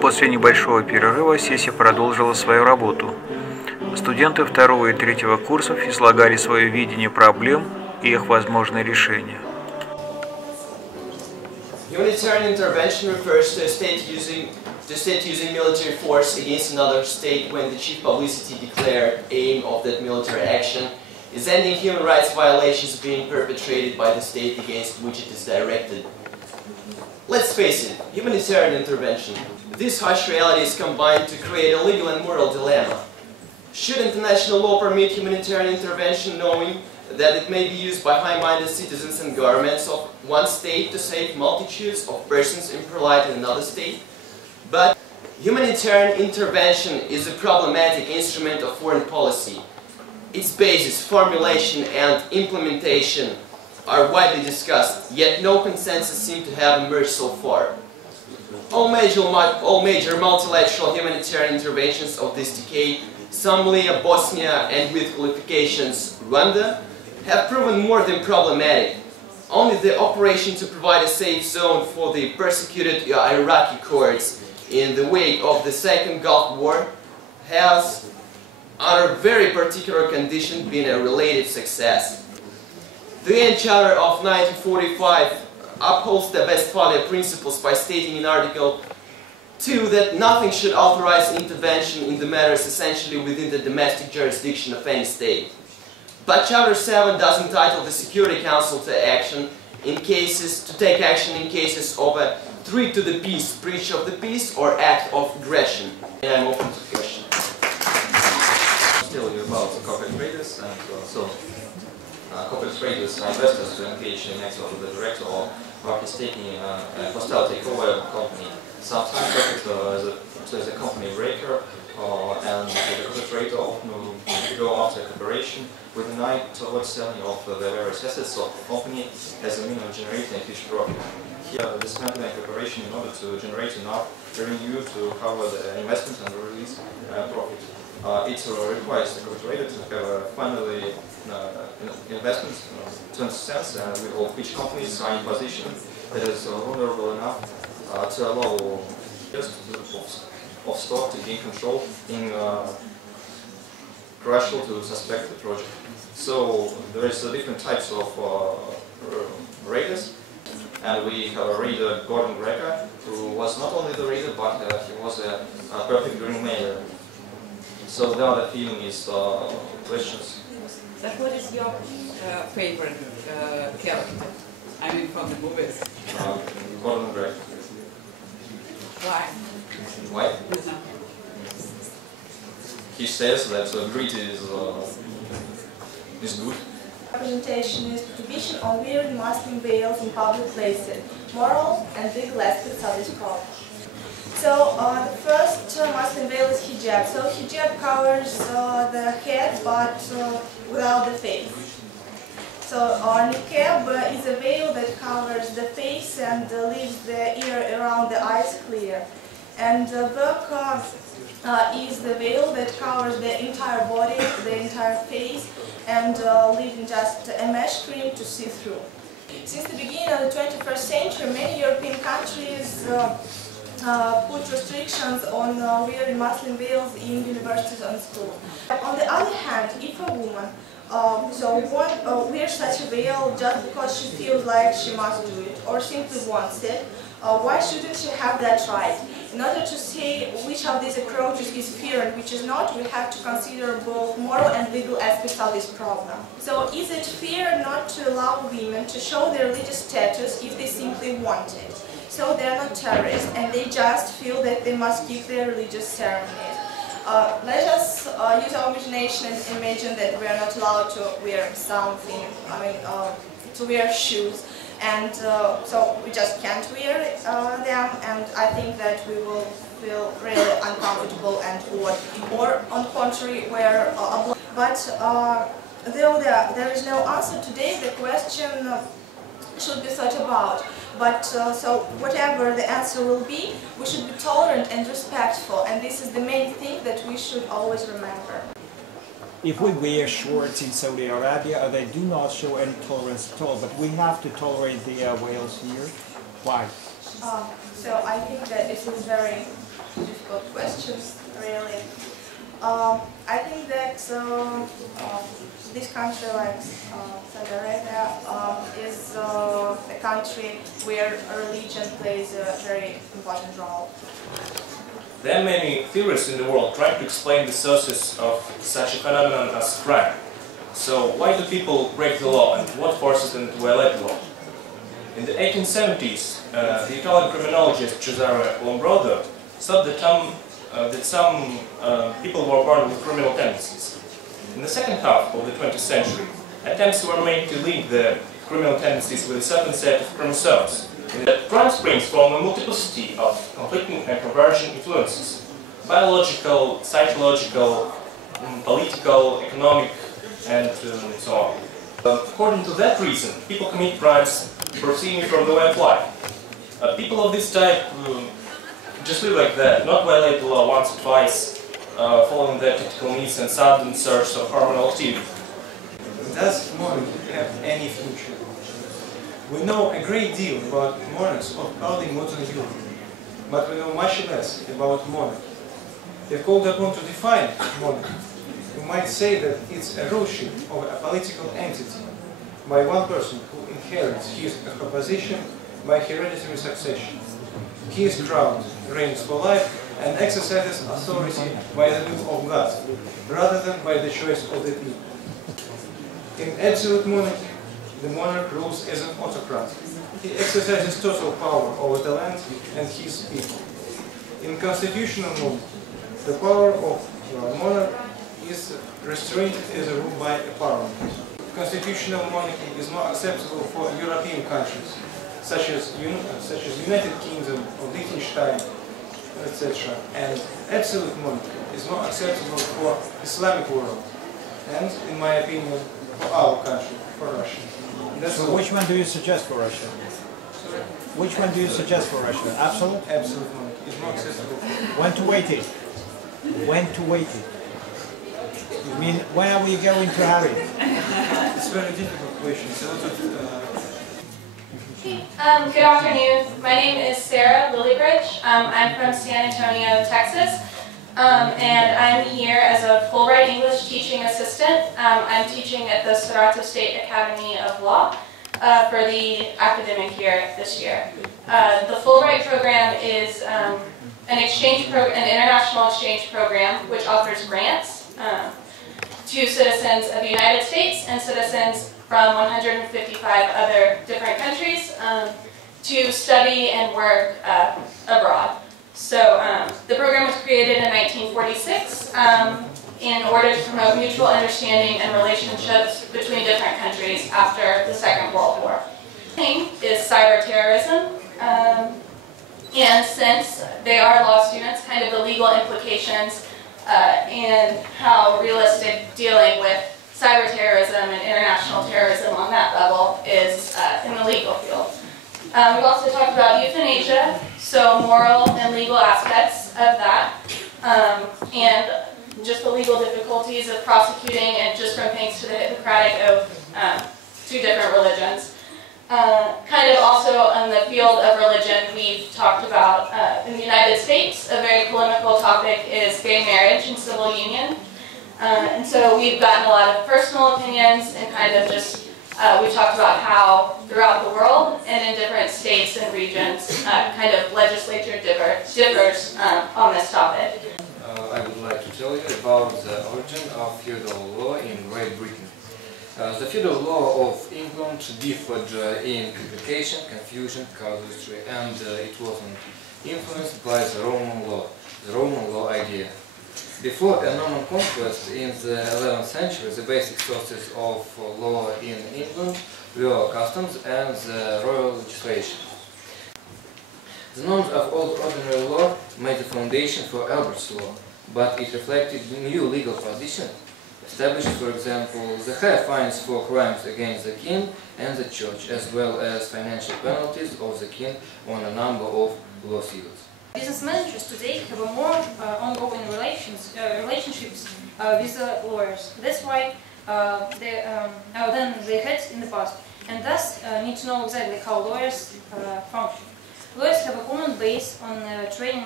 После небольшого перерыва сессия продолжила свою работу. Студенты второго и третьего курсов излагали свое видение проблем и их возможные решения. Humanitarian intervention refers to a state using military force against another state when the chief publicity declared aim of that military action is ending human rights violations being perpetrated by the state against which it is directed. Let's face it, humanitarian intervention. This harsh reality is combined to create a legal and moral dilemma. Should international law permit humanitarian intervention knowing that it may be used by high-minded citizens and governments of one state to save multitudes of persons impolite in another state? But humanitarian intervention is a problematic instrument of foreign policy. Its basis, formulation and implementation are widely discussed, yet no consensus seems to have emerged so far. All major multilateral humanitarian interventions of this decade, Somalia, Bosnia and with qualifications Rwanda, have proven more than problematic. Only the operation to provide a safe zone for the persecuted Iraqi Kurds in the wake of the Second Gulf War has, under very particular conditions, been a related success. The UN Charter of 1945 upholds the Westphalia principles by stating in Article 2 that nothing should authorize intervention in the matters essentially within the domestic jurisdiction of any state. But Charter 7 does entitle the Security Council to take action in cases of a threat to the peace, breach of the peace, or act of aggression. And I'm open to questions. Tell you about corporate traders and corporate traders are investors who engage in acts of the director or market taking a hostile takeover of a company. Sometimes is a company breaker and the corporate trader often will go after cooperation with an eye towards selling of the various assets of the company as a means of generating a future profit. Here, dismantling cooperation in order to generate enough revenue to cover the investment and release profit. It requires the corporate trader to have a finally investment to understand with which companies are in position that is vulnerable enough to allow of stock to gain control in crucial to suspect the project. So there is different types of raiders, and we have a raider Gordon Greger, who was not only the raider but he was a perfect green mailer. So the other feeling is questions. So what is your favorite character? I mean from the movies. Gordon Greger. Why? Why? He says that greed is good. Presentation is prohibition on wearing masking veils in public places, moral and legal aspects of this problem. So the first masking veil is hijab. So hijab covers the head but without the face. So niqab is a veil that covers the face and leaves the ear around the eyes clear. And burqa is the veil that covers the entire body, the entire face, and leaving just a mesh screen to see through. Since the beginning of the 21st century, many European countries put restrictions on wearing Muslim veils in universities and schools. On the other hand, if a woman wears such a veil just because she feels like she must do it or simply wants it, why shouldn't she have that right? In order to say which of these approaches is fair and which is not, we have to consider both moral and legal aspects of this problem. So is it fair not to allow women to show their religious status if they simply want it? So they are not terrorists and they just feel that they must keep their religious ceremonies. Let us use our imagination and imagine that we are not allowed to wear something, to wear shoes. And so we just can't wear them, and I think that we will feel really uncomfortable and odd. Or on the contrary, wear a blouse. But though there is no answer today, the question should be thought about. But so whatever the answer will be, we should be tolerant and respectful, and this is the main thing that we should always remember. If we wear shorts in Saudi Arabia, they do not show any tolerance at all, but we have to tolerate the whales here. Why? So I think that it is very difficult question, really. I think that this country, like Saudi Arabia, is a country where religion plays a very important role. There are many theorists in the world trying to explain the sources of such a phenomenon as crime. So why do people break the law and what forces them to violate the law? In the 1870s, the Italian criminologist Cesare Lombroso thought that some people were born with criminal tendencies. In the second half of the 20th century, attempts were made to link the criminal tendencies with a certain set of chromosomes. That crime springs from a multiplicity of conflicting and converging influences: biological, psychological, political, economic, and so on. According to that reason, people commit crimes proceeding from the way of life. People of this type just live like that, not violate the law once or twice, following their typical needs and sudden surge of hormonal activity. Does monarchy have any future? We know a great deal about monarchs of early modern Europe, but we know much less about monarchy. If called upon to define monarchy, we might say that it's a rulership of a political entity by one person who inherits his or her position by hereditary succession. He is crowned, reigns for life, and exercises authority by the will of God, rather than by the choice of the people. In absolute monarchy, the monarch rules as an autocrat. He exercises total power over the land and his people. In constitutional monarchy, the power of the monarch is restrained as a rule by a parliament. Constitutional monarchy is more acceptable for European countries, such as United Kingdom or Liechtenstein, etc. And absolute monarchy is more acceptable for Islamic world, and, in my opinion, for our country, for Russia. So which one do you suggest for Russia? Sorry? Which one do you suggest for Russia? Absolute? Absolute monarchy is more acceptable. When to wait it? When to wait it? You mean, when are we going to have it? It's a very difficult question. It's a lot of, Good afternoon. My name is Sarah Lillybridge. I'm from San Antonio, Texas, and I'm here as a Fulbright English teaching assistant. I'm teaching at the Saratoga State Academy of Law for the academic year this year. The Fulbright program is an international exchange program which offers grants to citizens of the United States and citizens from 155 other different countries to study and work abroad. So the program was created in 1946 in order to promote mutual understanding and relationships between different countries after the Second World War. The thing is cyber terrorism, and since they are law students, kind of the legal implications and how realistic dealing with cyber terrorism and international terrorism on that level is in the legal field. We've also talked about euthanasia, so moral and legal aspects of that, and just the legal difficulties of prosecuting and just from thanks to the Hippocratic Oath to different religions. Kind of also in the field of religion, we've talked about in the United States, a very polemical topic is gay marriage and civil union. And so we've gotten a lot of personal opinions and kind of just, we talked about how throughout the world and in different states and regions, kind of legislature differs on this topic. I would like to tell you about the origin of feudal law in Great Britain. The feudal law of England differed in complication, confusion, casuistry, and it wasn't influenced by the Roman law idea. Before a Norman conquest in the 11th century, the basic sources of law in England were customs and the royal legislation. The norms of old ordinary law made the foundation for Albert's law, but it reflected new legal position established, for example, the higher fines for crimes against the king and the church, as well as financial penalties of the king on a number of law fields. Business managers today have a more ongoing relationships with the lawyers. That's why than they had in the past, and thus need to know exactly how lawyers function. Lawyers have a common base on training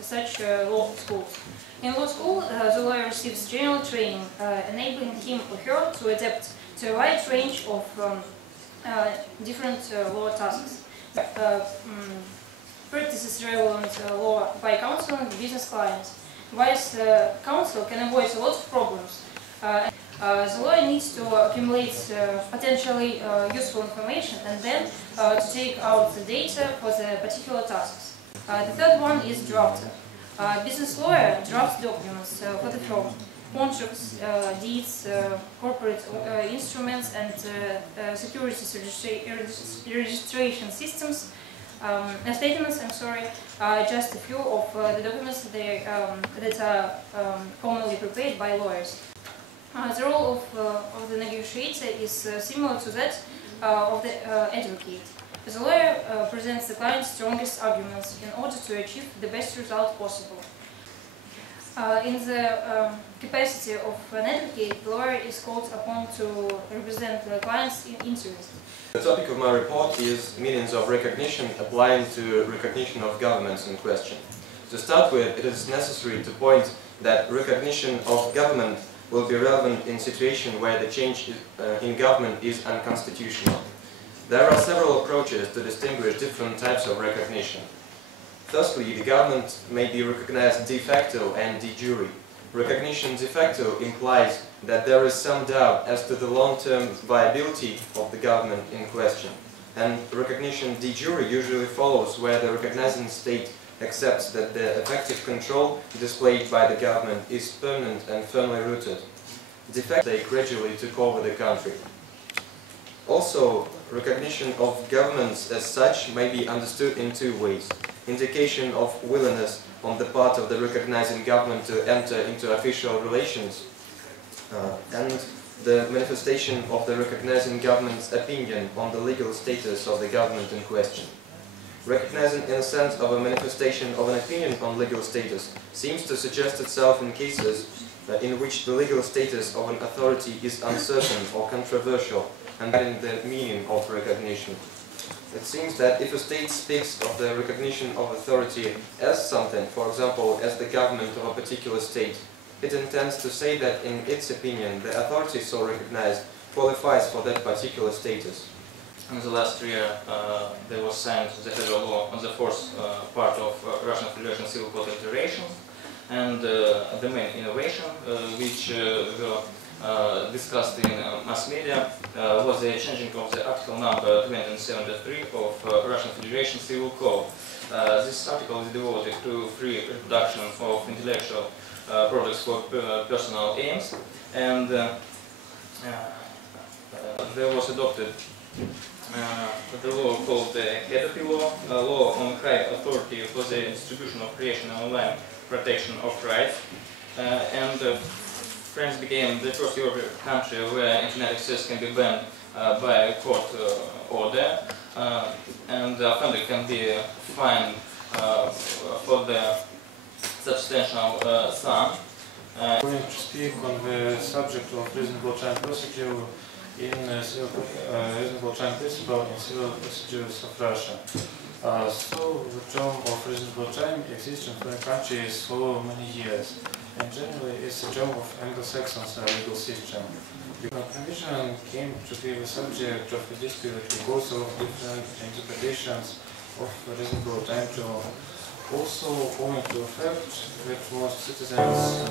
such law schools. In law school, the lawyer receives general training, enabling him or her to adapt to a wide range of different law tasks. Practices relevant law by counseling business clients. Whilst counsel can avoid a lot of problems, the lawyer needs to accumulate potentially useful information and then to take out the data for the particular tasks. The third one is drafting. Business lawyer drafts documents for the firm, contracts, deeds, corporate instruments, and securities registration systems. Statements, I'm sorry, are just a few of the documents that are commonly prepared by lawyers. The role of the negotiator is similar to that of the advocate. The lawyer presents the client's strongest arguments in order to achieve the best result possible. In the capacity of an advocate, the lawyer is called upon to represent the client's interest. The topic of my report is meanings of recognition applying to recognition of governments in question. To start with, it is necessary to point that recognition of government will be relevant in situation where the change in government is unconstitutional. There are several approaches to distinguish different types of recognition. Firstly, the government may be recognized de facto and de jure. Recognition de facto implies that there is some doubt as to the long-term viability of the government in question, and recognition de jure usually follows where the recognizing state accepts that the effective control displayed by the government is permanent and firmly rooted. De facto, they gradually took over the country. Also, recognition of governments as such may be understood in two ways. Indication of willingness on the part of the recognizing government to enter into official relations, and the manifestation of the recognizing government's opinion on the legal status of the government in question. Recognizing in a sense of a manifestation of an opinion on legal status seems to suggest itself in cases in which the legal status of an authority is uncertain or controversial, and in the meaning of recognition. It seems that if a state speaks of the recognition of authority as something, for example, as the government of a particular state, it intends to say that in its opinion the authority so recognized qualifies for that particular status. In the last year, there was signed the federal law on the fourth part of Russian Federation Civil Code alterations, and the main innovation which were discussed in mass media was the changing of the article number 2073 of Russian Federation Civil Code. This article is devoted to free reproduction of intellectual products for personal aims, and there was adopted the law called the Edopy law, a law on high authority for the distribution of creation and online protection of rights, and France became the first European country where internet access can be banned by a court order, and the offender can be fined for the substantial sum. I'm going to speak on the subject of reasonable time procedure in reasonable time principle in civil procedures of Russia. So the term of reasonable time exists in foreign countries for many years, and generally it's a term of Anglo-Saxon legal system. The provision came to be the subject of a dispute because of different interpretations of reasonable time term. Also owing to the fact that most citizens